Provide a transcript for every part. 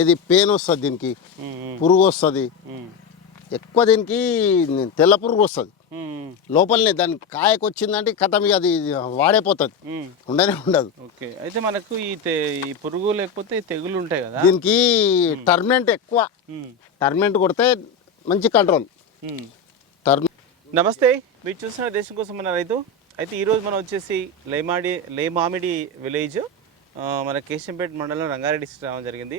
ఏది పెయిన్ వస్తుంది దీనికి, పురుగు వస్తుంది ఎక్కువ, దీనికి తెల్ల పురుగు వస్తుంది లోపలనే. దాని కాయకు వచ్చిందంటే కథం అది వాడైపోతుంది, ఉండనే ఉండదు. ఓకే, అయితే మనకు ఈ పురుగు లేకపోతే తెగులు ఉంటాయి కదా, దీనికి టర్మెంట్ ఎక్కువ, టర్మెంట్ కొడితే మంచి కంట్రోల్. నమస్తే, మీరు చూసిన దేశం కోసం మన రైతు. అయితే ఈరోజు మనం వచ్చేసి లేమామిడి విలేజ్, మన కేశంపేట మండలం రంగారెడ్డి డిస్ట్రిక్ట్ రావడం జరిగింది.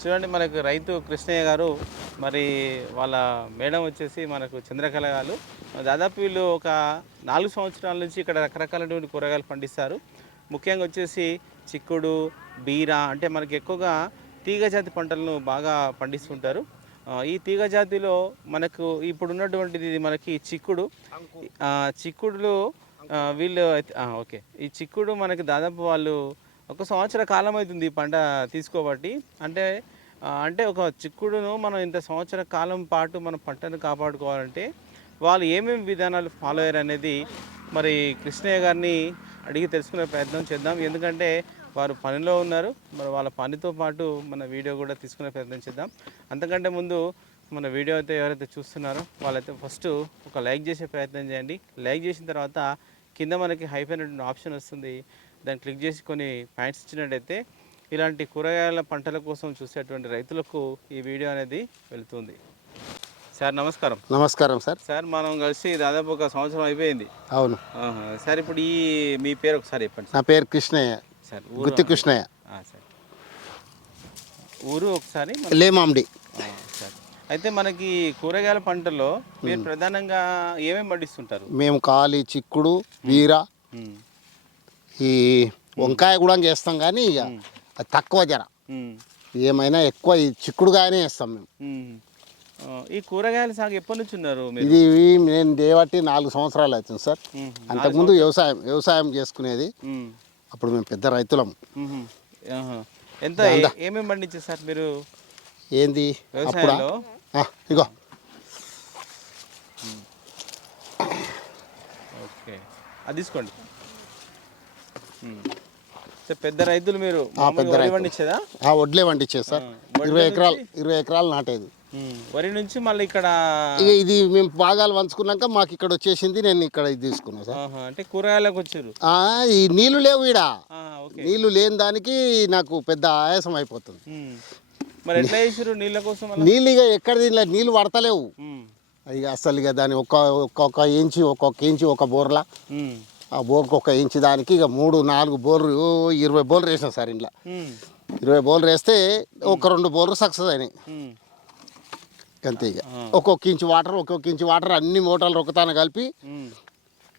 చూడండి, మనకు రైతు కృష్ణయ్య గారు, మరి వాళ్ళ మేడం వచ్చేసి మనకు చంద్రకళ గారు. దాదాపు వీళ్ళు ఒక 4 సంవత్సరాల నుంచి ఇక్కడ రకరకాలైనటువంటి కూరగాయలు పండిస్తారు. ముఖ్యంగా వచ్చేసి చిక్కుడు, బీర, అంటే మనకి ఎక్కువగా తీగ జాతి పంటలను బాగా పండిస్తుంటారు. ఈ తీగ జాతిలో మనకు ఇప్పుడు ఉన్నటువంటిది మనకి చిక్కుడులో వీళ్ళు ఓకే, ఈ చిక్కుడు మనకి దాదాపు వాళ్ళు 1 సంవత్సర కాలం అవుతుంది ఈ పంట తీసుకోబట్టి. అంటే ఒక చిక్కుడును మనం ఇంత సంవత్సర కాలం పాటు మన పంటను కాపాడుకోవాలంటే వాళ్ళు ఏమేమి విధానాలు ఫాలో అయ్యారు అనేది మరి కృష్ణయ్య గారిని అడిగి తెలుసుకునే ప్రయత్నం చేద్దాం. ఎందుకంటే వారు పనిలో ఉన్నారు, మరి వాళ్ళ పనితో పాటు మన వీడియో కూడా తీసుకునే ప్రయత్నం చేద్దాం. అంతకంటే ముందు మన వీడియో అయితే ఎవరైతే చూస్తున్నారో వాళ్ళైతే ఫస్ట్ ఒక లైక్ చేసే ప్రయత్నం చేయండి. లైక్ చేసిన తర్వాత కింద మనకి హైఫైన్ ఆప్షన్ వస్తుంది, దాన్ని క్లిక్ చేసి కొన్ని పాయింట్స్ ఇచ్చినట్టయితే ఇలాంటి కూరగాయల పంటల కోసం చూసేటువంటి రైతులకు ఈ వీడియో అనేది వెళుతుంది. సార్ నమస్కారం. నమస్కారం సార్. సార్, మనం కలిసి దాదాపు 1 సంవత్సరం అయిపోయింది. అవును సార్, ఇప్పుడు మీ పేరు ఒకసారి చెప్పండి. నా పేరు కృష్ణయ్య సార్, గుత్తి కృష్ణయ్య సార్. ఊరు ఒకసారి లేమామిడి సార్. అయితే మనకి కూరగాయల పంటల్లో మీరు ప్రధానంగా ఏమేమి పండిస్తుంటారు? మేము కాలి, చిక్కుడు, బీర, ఈ వంకాయ కూడా వేస్తాం, కానీ ఇక అది తక్కువ జర. ఏమైనా ఎక్కువ ఈ చిక్కుడుగాయనే వేస్తాం మేము. ఈ కూరగాయల సాగు ఎప్పటి నుంచి ఉన్నారు? ఇది నేను దేవట్టి 4 సంవత్సరాలు అవుతుంది సార్. అంతకుముందు వ్యవసాయం చేసుకునేది. అప్పుడు మేము పెద్ద రైతులం. ఎంత ఏమేమి పండించారు సార్ మీరు? ఏంది వ్యవసాయంలో? ఇగో ఓకే, అది తీసుకోండి. పెద్ద రైతులు మీరు. పండించేదా? వడ్లే పండించేది సార్. 20 ఎకరాలు నాటేది. వరి నుంచి మళ్ళీ ఇక్కడ ఇది మేము భాగాలు పంచుకున్నాక మాకు ఇక్కడ వచ్చేసింది. నేను ఇక్కడ ఇది తీసుకున్నాను సార్. అంటే కూరగాయలకు వచ్చారు. ఈ నీళ్లు లేవు ఈడ. నీళ్లు లేని దానికి నాకు పెద్ద ఆయాసం అయిపోతుంది. మరి ఎట్లా చేసారు నీళ్ళ కోసం? నీళ్ళు ఇక ఎక్కడ నీళ్ళు పడతలేవు ఇక అసలు. ఇక దాని ఒక్కొక్క ఇంచు ఒక బోర్లా, ఆ బోర్కి 1 ఇంచు దానికి ఇక 3-4 బోర్లు 20 బోర్లు వేసినాం సార్. ఇంట్లో 20 బోర్లు వేస్తే 1-2 బోర్లు సక్సెస్ అయినాయి అంతే. ఇక ఒక్కొక్క ఇంచు వాటర్ అన్ని మోటార్లు రొక్కతాన కలిపి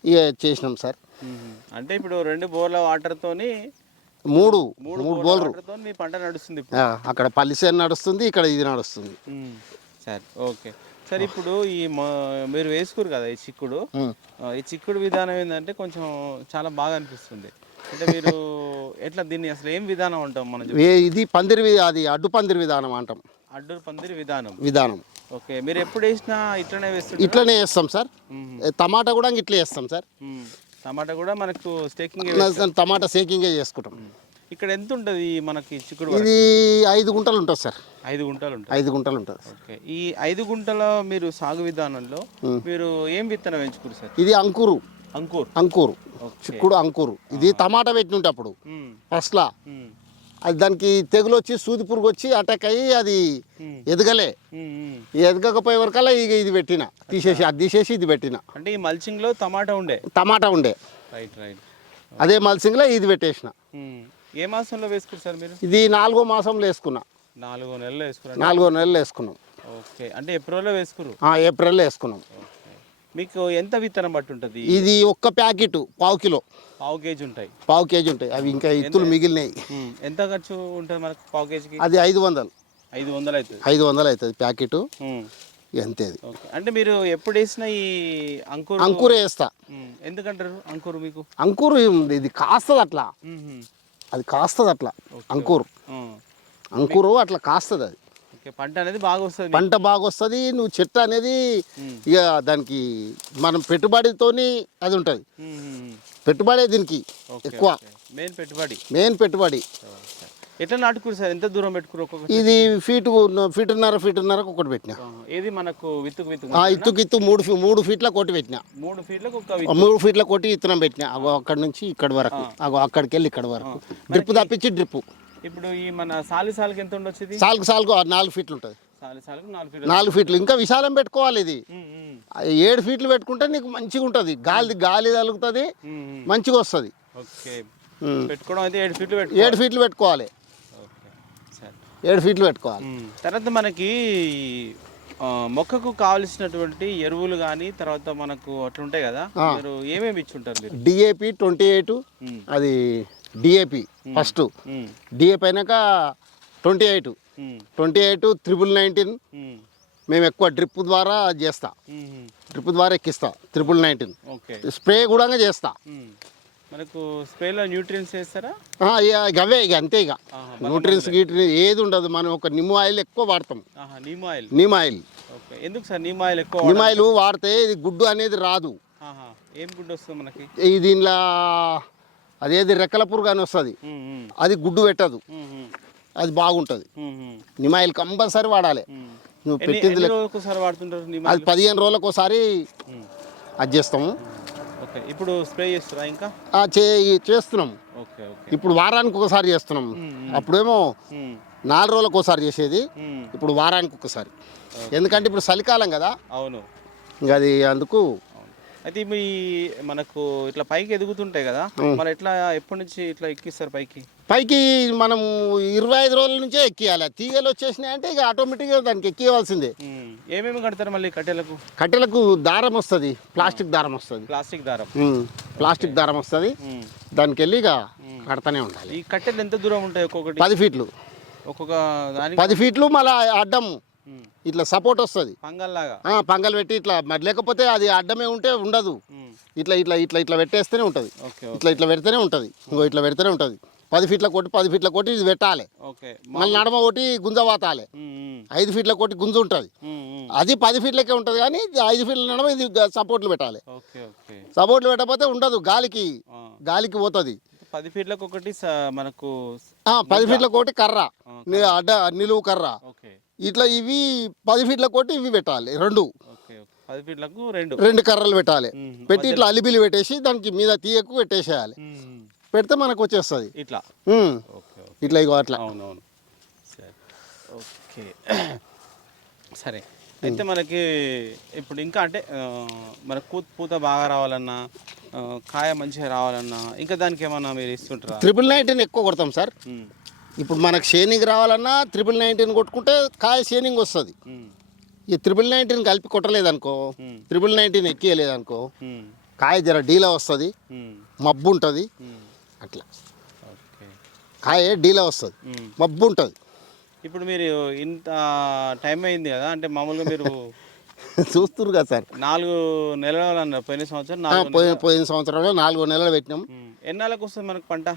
ఇక చేసినాం సార్. అంటే ఇప్పుడు 2 బోర్ల వాటర్తోని 3 బోర్లు మీ పంట నడుస్తుంది. అక్కడ పల్లిసేను నడుస్తుంది, ఇక్కడ ఇది నడుస్తుంది సార్. ఓకే సార్, ఇప్పుడు మీరు వేసుకోరు కదా ఈ చిక్కుడు విధానం ఏంటంటే కొంచెం చాలా బాగా అనిపిస్తుంది. అంటే మీరు ఎట్లా దీన్ని అసలు ఏం విధానం అంటాం మనం? ఇది పందిరి, అది అడ్డు పందిరి విధానం అంటాం. అడ్డు పందిరి విధానం. ఓకే, మీరు ఎప్పుడు వేసినా ఇట్లనే వేస్తారు? ఇట్లనే వేస్తాం సార్. టమాటా కూడా ఇట్లా వేస్తాం సార్. టమాటా కూడా మనకు టమాటా సేకింగే చేసుకుంటాం. ఇక్కడ ఎంత ఉంటుంది మనకి చిక్కుడు? ఇది 5 గుంటలు ఉంటుంది సార్. 5 గుంటలు ఉంటుంది. 5 గుంటలు ఉంటుంది. ఓకే, ఈ 5 గుంటల మీరు సాగు విధానంలో మీరు ఏం విత్తనం ఎంచుకున్నారు సార్? ఇది అంకూరు చిక్కుడు అంకూరు. ఇది టమాటా పెట్టినట్టు అప్పుడు ఫస్ట్లా అది దానికి తెగులు వచ్చి సూది పురుగు వచ్చి అటాక్ అయ్యి అది ఎదగకపోయే వరకల్లా ఇక ఇది పెట్టిన తీసేసి ఇది పెట్టిన. అంటే ఈ మల్చింగ్ లో టమాటా ఉండే రైట్. అదే మల్చింగ్ లో ఇది పెట్టేసిన. ఏ మాసంలో వేసుకున్నారు సార్ మీరు? ఇది 4వ మాసంలో వేసుకున్నా. 4 నెలలు వేసుకున్నా. 4వ నెలలు వేసుకున్నాం. ఓకే, అంటే ఏప్రిల్లో వేసుకున్నారు? ఏప్రిల్లో వేసుకున్నాం. మీకు ఎంత విత్తనం బట్టి ఉంటుంది? ఇది 1 ప్యాకెట్ పావు కేజీ ఉంటాయి. అవి ఇంకా ఇత్తులు మిగిలినాయి. ఎంత ఖర్చు ఉంటుంది మనకు పావు కేజీకి? అది 500 అవుతుంది. 500 అవుతుంది ప్యాకెట్ అంతే. అంటే మీరు ఎప్పుడు వేసిన ఈ అంకూరు వేస్తా. ఎందుకంటారు అంకూరు? మీకు అంకూరు ఇది కాస్తుంది అట్లా, అది కాస్తుంది అట్లా. అంకూరు అట్లా కాస్తుంది. అది పంట అనేది బాగా వస్తుంది. నువ్వు చెట్టు అనేది ఇక దానికి మనం పెట్టుబడితోని అది ఉంటుంది. పెట్టుబడి దీనికి ఎక్కువ, మెయిన్ పెట్టుబడి. ఎట్లా నాటుకురు సార్? ఎంత దూరం పెట్టుకురు ఒక్కొక్కటి? ఇది ఫీటున్నరకు ఒకటి పెట్టినా. ఏది మనకు విత్తుకు ఇత్తు 3 ఫీట్ల కొట్టి పెట్టినా. 3 ఫీట్లకు ఒక 3 ఫీట్ల కొట్టి ఇత్తనం పెట్టినా. అక్కడి నుంచి ఇక్కడి వరకు, అక్కడికి వెళ్ళి ఇక్కడి వరకు డ్రిప్ తప్పించి డ్రిప్. ఇప్పుడు ఈ మన సాలుకి ఎంత ఉండొచ్చు? ఇది సాలుకు 4 ఫీట్లు ఉంటుంది. సాలుకు 4 ఫీట్లు. ఇంకా విశాలం పెట్టుకోవాలి. ఇది 7 ఫీట్లు పెట్టుకుంటే నీకు మంచిగా ఉంటుంది. గాలి తగులుతుంది, మంచిగా వస్తుంది. ఓకే, పెట్టుకోవడం అయితే 7 ఫీట్లు 7 ఫీట్లు పెట్టుకోవాలి. 7 ఫీట్లు పెట్టుకోవాలి. తర్వాత మనకి మొక్కకు కావలసినటువంటి ఎరువులు కానీ తర్వాత మనకు అట్లా ఉంటాయి కదా, మీరు ఏమేమి ఇచ్చుంటారు? మీరు డిఏపి 28, అది డిఏపి ఫస్ట్. డిఏపి అయినాక 28, 19, మేము ఎక్కువ డ్రిప్ ద్వారా చేస్తా. డ్రిప్ ద్వారా ఎక్కిస్తా 19. స్ప్రే కూడా చేస్తా. మనకు స్ప్రేలో న్యూట్రియన్స్ వేస్తారా? అవే ఇక అంతే. ఇక న్యూట్రియన్స్ ఏది ఉండదు. మనం ఒక నిమ్మ ఆయిల్ ఎక్కువ వాడతాం. Neem oil. ఎందుకు సార్ నీమ్ ఆయిల్ ఎక్కువ? నిమ్మ ఆయిల్ వాడితే ఇది గుడ్డు అనేది రాదు. ఏం గుడ్డు వస్తుంది మనకి? దీనిలో అదేది రెక్కల పురుగు అని వస్తుంది, అది గుడ్డు పెట్టదు. అది బాగుంటుంది. నిమ్మ ఆయిల్ కంపల్సరీ వాడాలి. నువ్వు పెట్టింది అది 15 రోజులకు ఒకసారి అది చేస్తాము. ఇప్పుడు స్ప్రే చేస్తారా? ఇంకా చేస్తున్నాం. ఇప్పుడు వారానికి ఒకసారి చేస్తున్నాం. అప్పుడేమో 4 రోజులకు ఒకసారి చేసేది, ఇప్పుడు వారానికి ఒకసారి. ఎందుకంటే ఇప్పుడు చలికాలం కదా. అవును. ఇంకా అది అందుకు. అయితే మీ మనకు ఇట్లా పైకి ఎదుగుతుంటాయి కదా, మరి ఎట్లా ఎప్పటి నుంచి ఇట్లా ఎక్కిస్తారు పైకి? మనం 25 రోజుల నుంచే ఎక్కియాలి. తీగలు వచ్చేసినాయి అంటే ఇక ఆటోమేటిక్గా దానికి ఎక్కియవలసిందే. ఏమేమి కడతారు మళ్ళీ కట్టెలకు? కట్టెలకు దారం వస్తుంది, ప్లాస్టిక్ దారం వస్తుంది. ప్లాస్టిక్ దారం వస్తుంది. దానికి వెళ్ళి ఇక కడతానే ఉండాలి. ఈ కట్టెలు ఎంత దూరం ఉంటాయి? ఒక్కొక్కటి 10 ఫీట్లు. ఒక్కొక్క దానికి 10 ఫీట్లు. మళ్ళీ అడ్డం ఇట్లా సపోర్ట్ వస్తుంది, పంగల్ పెట్టి ఇట్లా. మరి లేకపోతే అది అడ్డమే ఉంటే ఉండదు. ఇట్లా ఇట్లా ఇట్లా ఇట్లా పెట్టేస్తేనే ఉంటుంది. ఇట్లా పెడితేనే ఉంటుంది. ఇంకో ఇట్లా పెడితేనే ఉంటుంది. 10 ఫీట్ల కొట్టి ఇది పెట్టాలి. మళ్ళీ నడమ ఒకటి గుంజ వాతాలి. 5 ఫీట్ల కొట్టి గుంజ ఉంటుంది. అది 10 ఫీట్లకే ఉంటుంది. కానీ 5 ఫీట్ల నడమ ఇది సపోర్ట్లు పెట్టాలి. సపోర్ట్లు పెట్టకపోతే ఉండదు, గాలికి పోతుంది. 10 ఫీట్లకు ఒకటి మనకు 10 ఫీట్ల కొట్టి కర్ర, అడ్డ నిలువు కర్ర. ఇట్లా ఇవి 10 ఫీట్ల కొట్టి ఇవి పెట్టాలి. 2 కర్రలు పెట్టాలి. పెట్టి ఇట్లా అలిబిలి పెట్టేసి దానికి మీద తీయకు పెట్టేసేయాలి. పెడితే మనకు వచ్చేస్తుంది ఇట్లా. ఇగో అట్లా. అవునవును. ఓకే, సరే. అయితే మనకి ఇప్పుడు ఇంకా అంటే మనకు పూత బాగా రావాలన్నా, కాయ మంచిగా రావాలన్నా ఇంకా దానికి ఏమన్నా మీరు ఇస్తుంటారా? 19 ఎక్కువ కొడతాం సార్. ఇప్పుడు మనకు షేనింగ్ రావాలన్నా 19 కొట్టుకుంటే కాయ షేనింగ్ వస్తుంది. ఈ 19 కలిపి కొట్టలేదనుకో, 19 ఎక్కియలేదనుకో, కాయ జర డీలా వస్తుంది, మబ్బు ఉంటుంది. అట్లా కాయ డీలా వస్తుంది, మబ్బు ఉంటుంది. ఇప్పుడు మీరు ఇంత టైం అయింది కదా, అంటే మామూలుగా మీరు చూస్తున్నారు కదా సార్. 4 నెలలు అన్నారు పోయిన సంవత్సరం. పోయిన సంవత్సరంలో 4 నెలలు పెట్టినాం. ఎన్నాళ్ళకు వస్తుంది మనకు పంట?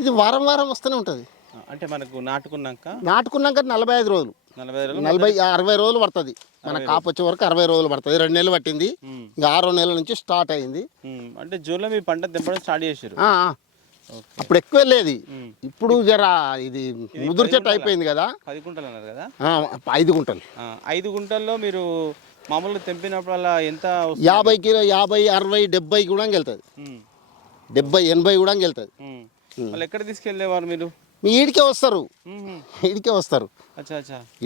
ఇది వారం వస్తూనే ఉంటుంది. అంటే మనకు నాటుకున్నాక 45 రోజులు, 60 రోజులు పడుతుంది. మన కాపు వచ్చే వరకు 60 రోజులు పడుతుంది. 2 నెలలు పట్టింది. ఇంకా 6వ నెల నుంచి స్టార్ట్ అయింది. అంటే జూన్లో మీ పంట తెంపడం స్టార్ట్ చేశారు. అప్పుడు ఎక్కువ వెళ్ళేది. ఇప్పుడు జర ఇది ముదురు చెట్టు అయిపోయింది కదా. 10 గుంటలు అన్నారు కదా. 5 గుంటలు. 5 గుంటల్లో మీరు మామూలుగా తెంపినప్పుడు అలా ఎంత? 50 కిలో, 50, 60, 70 కూడా వెళ్తుంది. 70, 80 కూడా వెళ్తుంది. మళ్ళీ ఎక్కడ తీసుకెళ్ళేవారు మీరు? మీ ఈడికే వస్తారు. ఈడికే వస్తారు.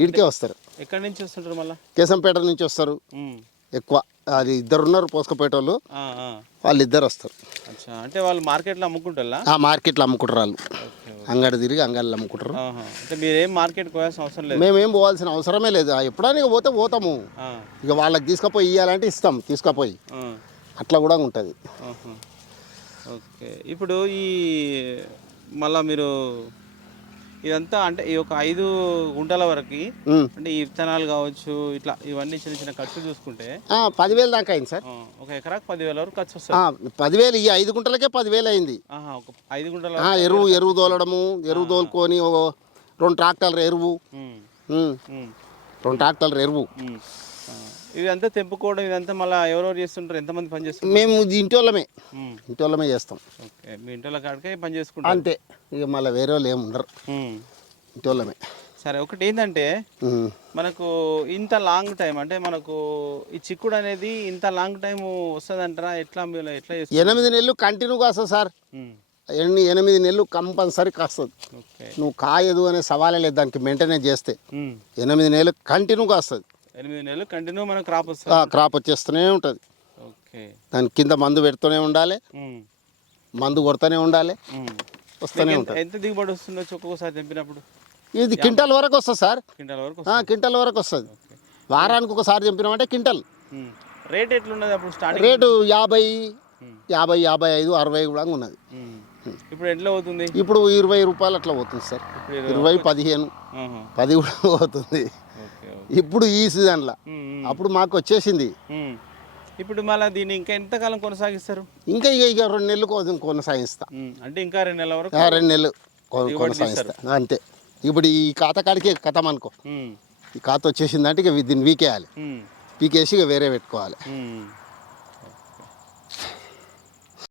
ఈడికే వస్తారు. ఎక్కడి నుంచి వస్తుంటారు? మళ్ళీ కేశంపేట నుంచి వస్తారు ఎక్కువ. అది 2 ఉన్నారు పోసుకపోయేట వాళ్ళు, వాళ్ళిద్దరు వస్తారు. అంటే వాళ్ళు మార్కెట్లో అమ్ముకుంటారా? మార్కెట్లో అమ్ముకుంటారు వాళ్ళు. అంగడి తిరిగి అంగడిలో అమ్ముకుంటారు. అంటే మీరేం మార్కెట్ పోయాల్సిన అవసరం లేదు? మేమేం పోవాల్సిన అవసరమే లేదు. ఎప్పుడైనా పోతాము. ఇక వాళ్ళకి తీసుకుపోయి ఇవ్వాలంటే ఇస్తాం, తీసుకుపోయి. అట్లా కూడా ఉంటుంది. ఓకే, ఇప్పుడు ఈ మళ్ళీ మీరు ఇదంతా అంటే ఈ ఒక 5 గుంటల వరకు అంటే ఈ విత్తనాలు కావచ్చు, ఇట్లా ఇవన్నీ చిన్న చిన్న ఖర్చు చూసుకుంటే 10,000 దాకా అయింది సార్. ఒక ఎకరాకు 10,000 వరకు ఖర్చు వస్తుంది. 10,000 ఈ 5 గుంటలకే 10,000 అయింది. ఒక 5 గుంటల ఎరువు తోలడము, ఎరువు తోలుకొని 2 ట్రాక్టర్ల ఎరువు, 2 ట్రాక్టర్ల ఎరువు. ఇదంతా తెంపుకోవడం ఇదంతా మళ్ళీ ఎవరెవరు చేస్తుంటారు, ఎంతమంది పని చేస్తుంటారు? మేము ఇంటి వాళ్ళమే చేస్తాం. ఓకే, మీ ఇంట్లో కాడికే పని చేసుకుంటారు అంతే, ఇక మళ్ళీ వేరే వాళ్ళు ఏమి ఉండరు, ఇంటి వాళ్ళమే. సరే, ఒకటి ఏంటంటే మనకు ఇంత లాంగ్ టైం అంటే మనకు ఈ చిక్కుడు అనేది ఇంత లాంగ్ టైం వస్తుంది అంటారా? ఎట్లా మీరు ఎట్లా చేస్తారు? 8 నెలలు కంటిన్యూగా వస్తుంది సార్. 8 నెలలు కంపల్సరీ కాస్తుంది. ఓకే, నువ్వు కాయదు అనే సవాలే లేదు, దానికి మెయింటెనెన్స్ చేస్తే 8 నెలలు కంటిన్యూగా వస్తుంది. 8 నెలలు కంటిన్యూ మనకు క్రాప్ వస్తుంది. క్రాప్ వచ్చేస్తూనే ఉంటుంది. ఓకే, దాని కింద మందు పెడుతూనే ఉండాలి, మందు కొడుతూనే ఉండాలి, వస్తూనే ఉంటుంది. ఎంత దిగుబడి వస్తుందో ఒక్కొక్కసారి తెంపినప్పుడు? ఇది క్వింటల్ వరకు వస్తుంది సార్. క్వింటాల్ వరకు క్వింటల్ వరకు వస్తుంది. వారానికి ఒకసారి తెంపినామంటే క్వింటల్. రేట్ ఎట్లున్నది అప్పుడు స్టార్టింగ్? రేటు 50, 55, 60 కూడా ఉన్నది. ఇప్పుడు ఎట్లా అవుతుంది? ఇప్పుడు 20 రూపాయలు అట్లా పోతుంది సార్. 20, 15, 10 కూడా పోతుంది ఇప్పుడు ఈ సీజన్లో. అప్పుడు మాకు వచ్చేసింది. ఇప్పుడు మళ్ళీ దీన్ని ఇంకా ఎంతకాలం కొనసాగిస్తారు? ఇంకా ఇక 2 నెలలు కొనసాగిస్తా. అంటే ఇంకా 2 నెలల వరకు? 2 నెలలు కొనసాగిస్తా అంతే. ఇప్పుడు ఈ ఖాతా కాడికి కథం అనుకో, ఈ ఖాతా వచ్చేసిందంటే ఇక దీన్ని వీకేయాలి, పీకేసి ఇక వేరే పెట్టుకోవాలి.